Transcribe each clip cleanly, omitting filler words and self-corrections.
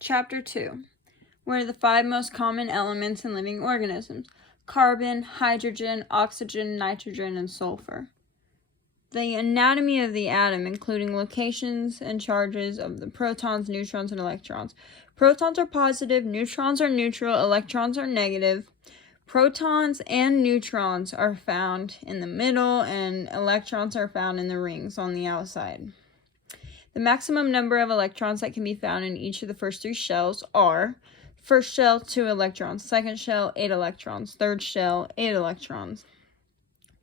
Chapter 2. What are the 5 most common elements in living organisms? Carbon, hydrogen, oxygen, nitrogen, and sulfur. The anatomy of the atom, including locations and charges of the protons, neutrons, and electrons. Protons are positive, neutrons are neutral, electrons are negative. Protons and neutrons are found in the middle, and electrons are found in the rings on the outside. The maximum number of electrons that can be found in each of the first 3 shells are: first shell, 2 electrons, second shell, 8 electrons, third shell, 8 electrons.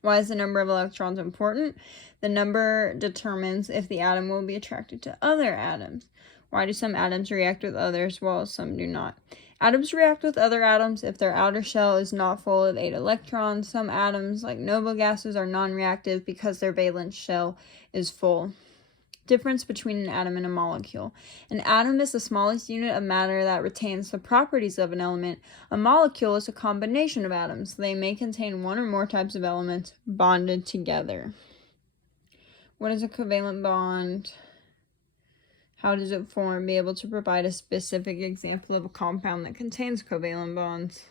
Why is the number of electrons important? The number determines if the atom will be attracted to other atoms. Why do some atoms react with others while some do not? Atoms react with other atoms if their outer shell is not full of 8 electrons. Some atoms, like noble gases, are non-reactive because their valence shell is full. Difference between an atom and a molecule. An atom is the smallest unit of matter that retains the properties of an element. A molecule is a combination of atoms. They may contain one or more types of elements bonded together. What is a covalent bond? How does it form? Be able to provide a specific example of a compound that contains covalent bonds.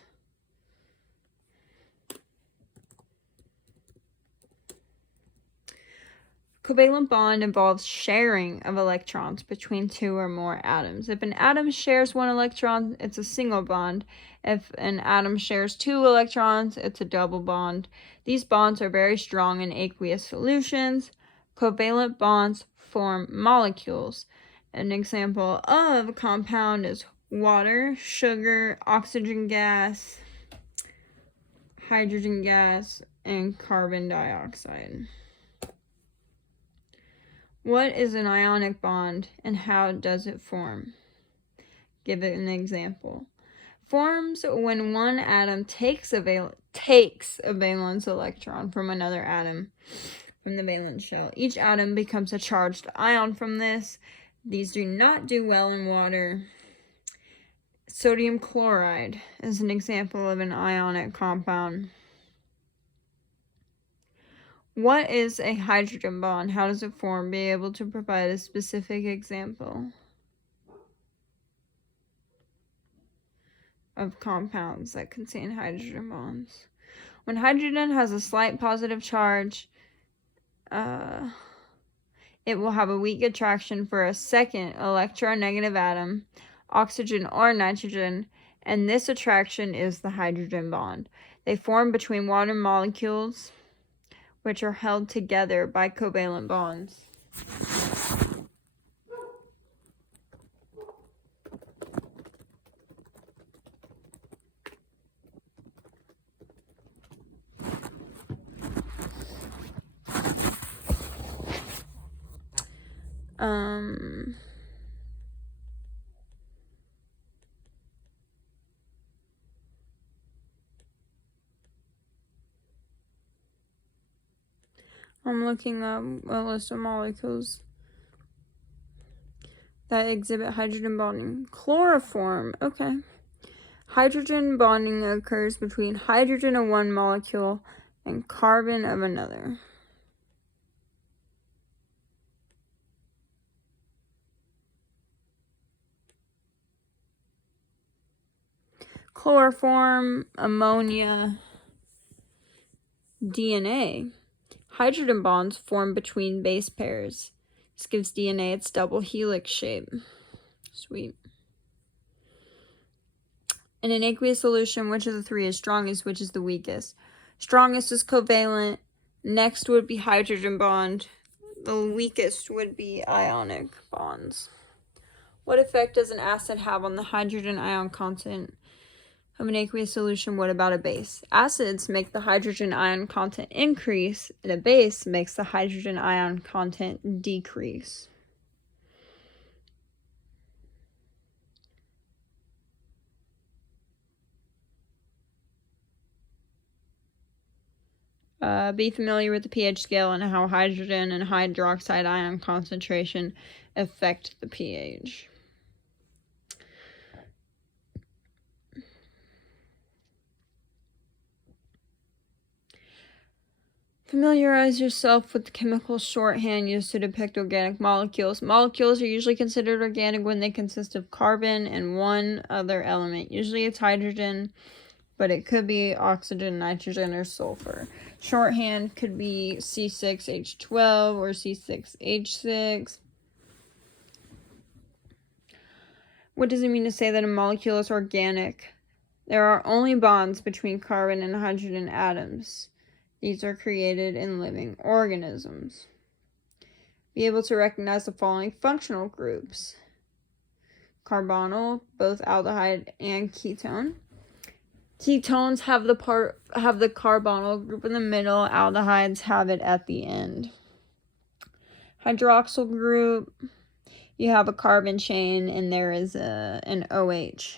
Covalent bond involves sharing of electrons between 2 or more atoms. If an atom shares 1 electron, it's a single bond. If an atom shares 2 electrons, it's a double bond. These bonds are very strong in aqueous solutions. Covalent bonds form molecules. An example of a compound is water, sugar, oxygen gas, hydrogen gas, and carbon dioxide. What is an ionic bond and how does it form? Give it an example. Forms when one atom takes a valence electron from another atom from the valence shell. Each atom becomes a charged ion from this. These do not do well in water. Sodium chloride is an example of an ionic compound. What is a hydrogen bond? How does it form? Be able to provide a specific example of compounds that contain hydrogen bonds. When hydrogen has a slight positive charge, it will have a weak attraction for a second electronegative atom, oxygen or nitrogen, and this attraction is the hydrogen bond. They form between water molecules, which are held together by covalent bonds. I'm looking up a list of molecules that exhibit hydrogen bonding. Chloroform, okay. Hydrogen bonding occurs between hydrogen of one molecule and carbon of another. Chloroform, ammonia, DNA. Hydrogen bonds form between base pairs. This gives DNA its double helix shape. Sweet. In an aqueous solution, which of the 3 is strongest, which is the weakest? Strongest is covalent. Next would be hydrogen bond. The weakest would be ionic bonds. What effect does an acid have on the hydrogen ion content of an aqueous solution? What about a base? Acids make the hydrogen ion content increase, and a base makes the hydrogen ion content decrease. Be familiar with the pH scale and how hydrogen and hydroxide ion concentration affect the pH. Familiarize yourself with the chemical shorthand used to depict organic molecules. Molecules are usually considered organic when they consist of carbon and one other element. Usually it's hydrogen, but it could be oxygen, nitrogen, or sulfur. Shorthand could be C6H12 or C6H6. What does it mean to say that a molecule is organic? There are only bonds between carbon and hydrogen atoms. These are created in living organisms. Be able to recognize the following functional groups. Carbonyl, both aldehyde and ketone. Ketones have the carbonyl group in the middle, aldehydes have it at the end. Hydroxyl group, you have a carbon chain and there is an OH.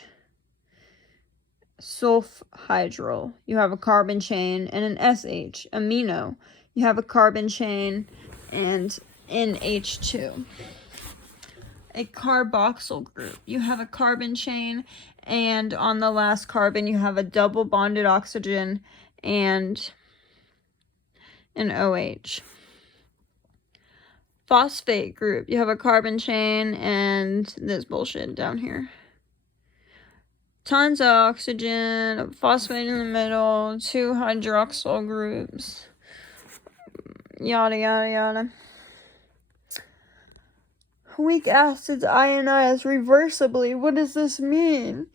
Sulfhydryl, you have a carbon chain and an SH. Amino, you have a carbon chain and NH2. A carboxyl group, you have a carbon chain and on the last carbon you have a double bonded oxygen and an OH. Phosphate group, you have a carbon chain and this bullshit down here. Tons of oxygen, phosphate in the middle, 2 hydroxyl groups, yada yada yada. Weak acids ionize reversibly. What does this mean?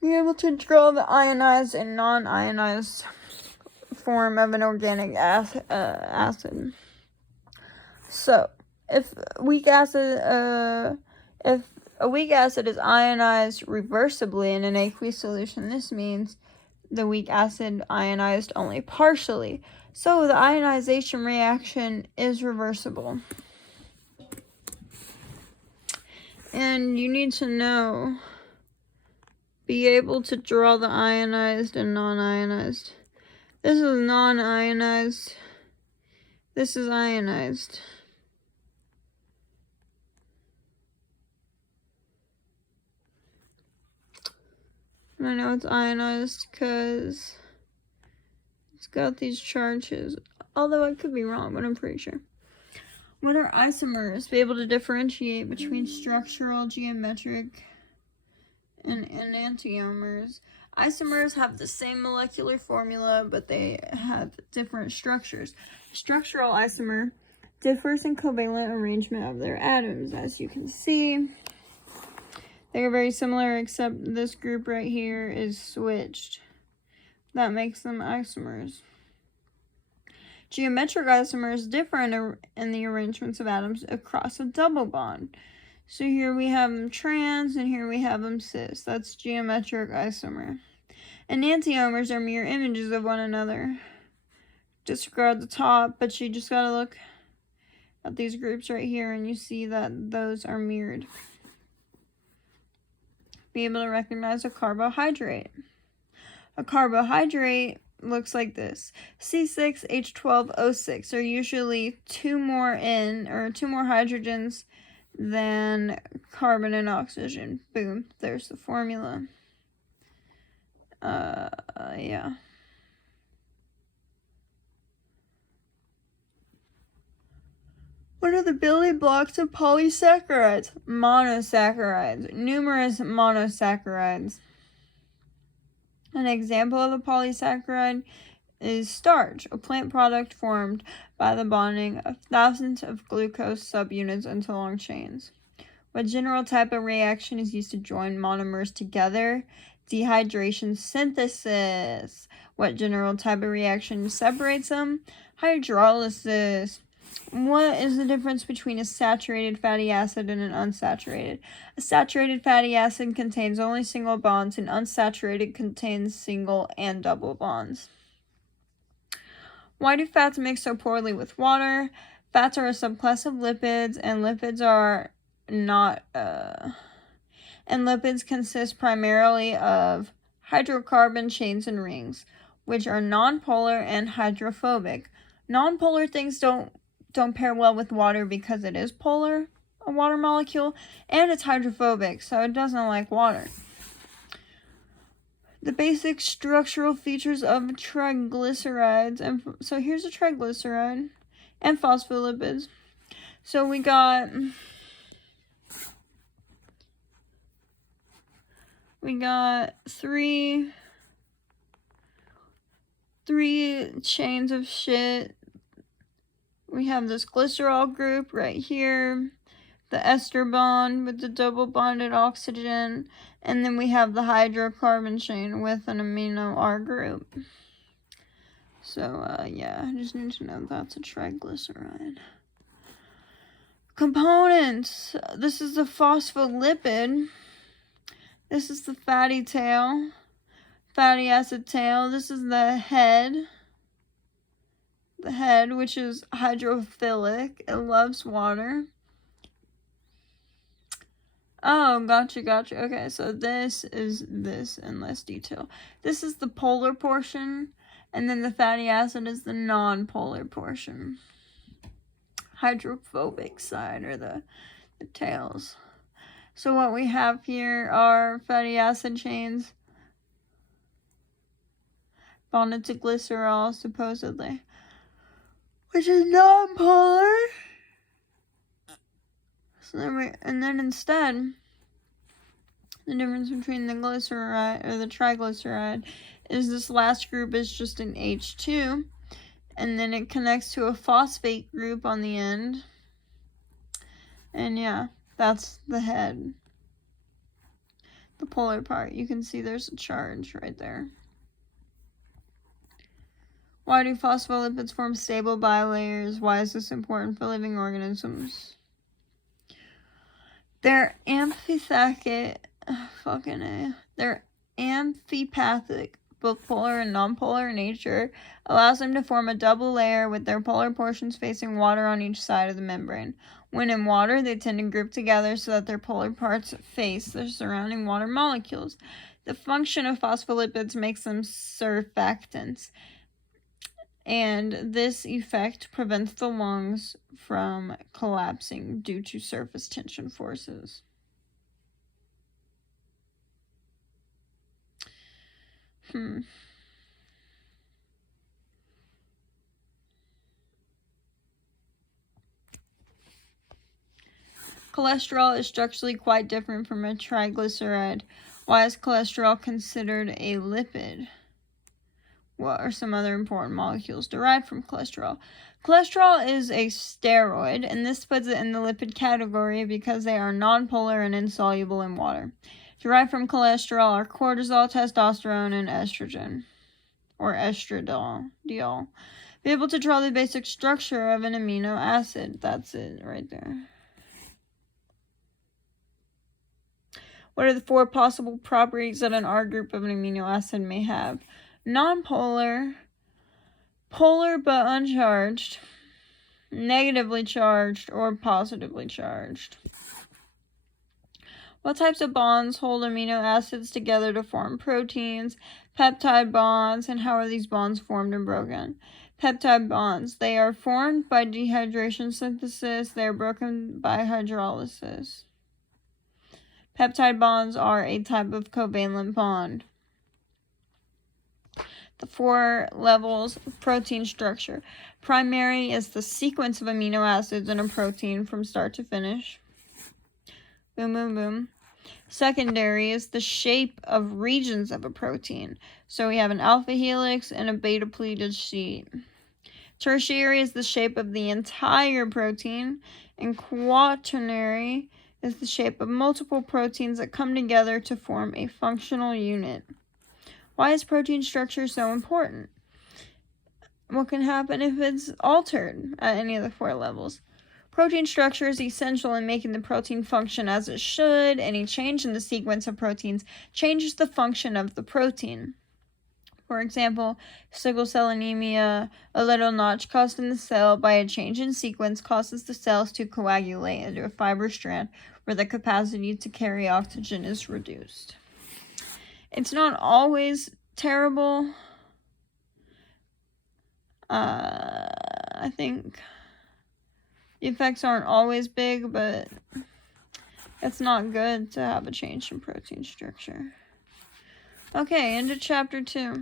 Be able to draw the ionized and non-ionized form of an organic acid. So, if a weak acid is ionized reversibly in an aqueous solution, this means the weak acid ionized only partially. So the ionization reaction is reversible. And you need to know, be able to draw the ionized and non-ionized. This is non-ionized. This is ionized. I know it's ionized because it's got these charges. Although I could be wrong, but I'm pretty sure. What are isomers? Be able to differentiate between structural, geometric, and enantiomers. Isomers have the same molecular formula, but they have different structures. Structural isomer differs in covalent arrangement of their atoms, as you can see. They are very similar, except this group right here is switched. That makes them isomers. Geometric isomers differ in the arrangements of atoms across a double bond. So here we have them trans, and here we have them cis. That's geometric isomer. Enantiomers are mirror images of one another. Disregard the top, but you just gotta look at these groups right here, and you see that those are mirrored. Be able to recognize a carbohydrate. A carbohydrate looks like this. C6H12O6 are usually two more hydrogens than carbon and oxygen. Boom, there's the formula. Yeah. What are the building blocks of polysaccharides? Monosaccharides. Numerous monosaccharides. An example of a polysaccharide is starch, a plant product formed by the bonding of thousands of glucose subunits into long chains. What general type of reaction is used to join monomers together? Dehydration synthesis. What general type of reaction separates them? Hydrolysis. What is the difference between a saturated fatty acid and an unsaturated? A saturated fatty acid contains only single bonds, and unsaturated contains single and double bonds. Why do fats mix so poorly with water? Fats are a subclass of lipids, and lipids are not, and lipids consist primarily of hydrocarbon chains and rings, which are nonpolar and hydrophobic. Nonpolar things don't pair well with water because it is polar, a water molecule, and it's hydrophobic, so it doesn't like water. The basic structural features of triglycerides. And so here's a triglyceride and phospholipids. So we got three chains of shit. We have this glycerol group right here, the ester bond with the double bonded oxygen, and then we have the hydrocarbon chain with an amino R group. So, yeah, I just need to know that's a triglyceride. Components. This is the phospholipid. This is the fatty tail. Fatty acid tail. This is the head. The head, which is hydrophilic. It loves water. Oh, gotcha. Okay, so this is this in less detail. This is the polar portion, and then the fatty acid is the non-polar portion. Hydrophobic side, or the tails. So what we have here are fatty acid chains bonded to glycerol, supposedly, which is non-polar. So and then instead, the difference between the glyceride or the triglyceride is this last group is just an H2, and then it connects to a phosphate group on the end. And yeah, that's the head. The polar part. You can see there's a charge right there. Why do phospholipids form stable bilayers? Why is this important for living organisms? They're amphipathic, They're amphipathic, both polar and non-polar nature, allows them to form a double layer with their polar portions facing water on each side of the membrane. When in water, they tend to group together so that their polar parts face the surrounding water molecules. The function of phospholipids makes them surfactants, and this effect prevents the lungs from collapsing due to surface tension forces. Cholesterol is structurally quite different from a triglyceride. Why is cholesterol considered a lipid? What are some other important molecules derived from cholesterol? Cholesterol is a steroid, and this puts it in the lipid category because they are nonpolar and insoluble in water. Derived from cholesterol are cortisol, testosterone, and estrogen, or estradiol. Be able to draw the basic structure of an amino acid. That's it right there. What are the 4 possible properties that an R group of an amino acid may have? Nonpolar, polar but uncharged, negatively charged, or positively charged. What types of bonds hold amino acids together to form proteins? Peptide bonds. And how are these bonds formed and broken? Peptide bonds. They are formed by dehydration synthesis. They are broken by hydrolysis. Peptide bonds are a type of covalent bond. The 4 levels of protein structure. Primary is the sequence of amino acids in a protein from start to finish. Boom, boom, boom. Secondary is the shape of regions of a protein. So we have an alpha helix and a beta pleated sheet. Tertiary is the shape of the entire protein. And quaternary is the shape of multiple proteins that come together to form a functional unit. Why is protein structure so important? What can happen if it's altered at any of the 4 levels? Protein structure is essential in making the protein function as it should. Any change in the sequence of proteins changes the function of the protein. For example, sickle cell anemia, a little notch caused in the cell by a change in sequence causes the cells to coagulate into a fiber strand where the capacity to carry oxygen is reduced. It's not always terrible. I think the effects aren't always big, but it's not good to have a change in protein structure. Okay, into chapter 2.